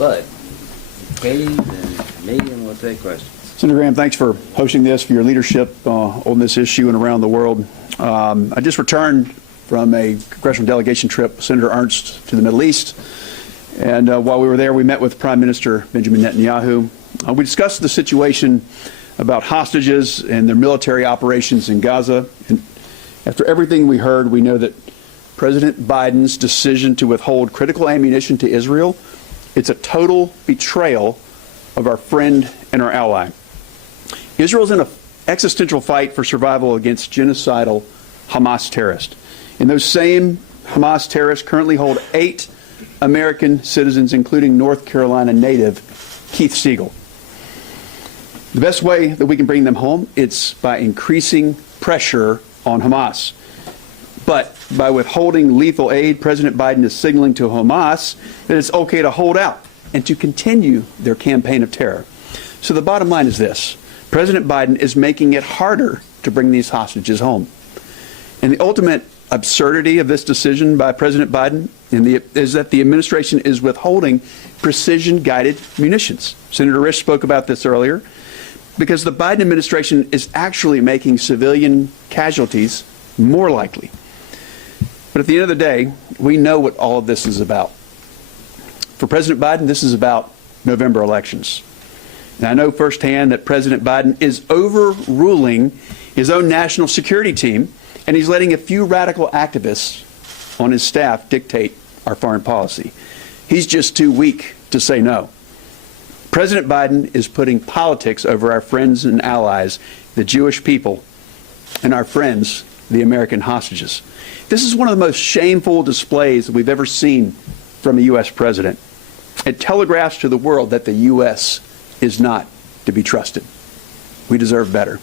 But Katie and Megan will take questions. Senator Graham, thanks for hosting this, for your leadership on this issue and around the world. I just returned from a congressional delegation trip with Senator Ernst to the Middle East. And while we were there, we met with Prime Minister Benjamin Netanyahu. We discussed the situation about hostages and their military operations in Gaza. And after everything we heard, we know that President Biden's decision to withhold critical ammunition to Israel, it's a total betrayal of our friend and our ally. Israel's in an existential fight for survival against genocidal Hamas terrorists. And those same Hamas terrorists currently hold 8 American citizens, including North Carolina native Keith Siegel. The best way that we can bring them home is by increasing pressure on Hamas. But by withholding lethal aid, President Biden is signaling to Hamas that it's okay to hold out and to continue their campaign of terror. So the bottom line is this. President Biden is making it harder to bring these hostages home. And the ultimate absurdity of this decision by President Biden is that the administration is withholding precision-guided munitions. Senator Risch spoke about this earlier, because the Biden administration is actually making civilian casualties more likely. But at the end of the day, we know what all of this is about. For President Biden, this is about November elections. And I know firsthand that President Biden is overruling his own national security team, and he's letting a few radical activists on his staff dictate our foreign policy. He's just too weak to say no. President Biden is putting politics over our friends and allies, the Jewish people, and our friends, the American hostages. This is one of the most shameful displays that we've ever seen from a U.S. president. It telegraphs to the world that the U.S. is not to be trusted. We deserve better.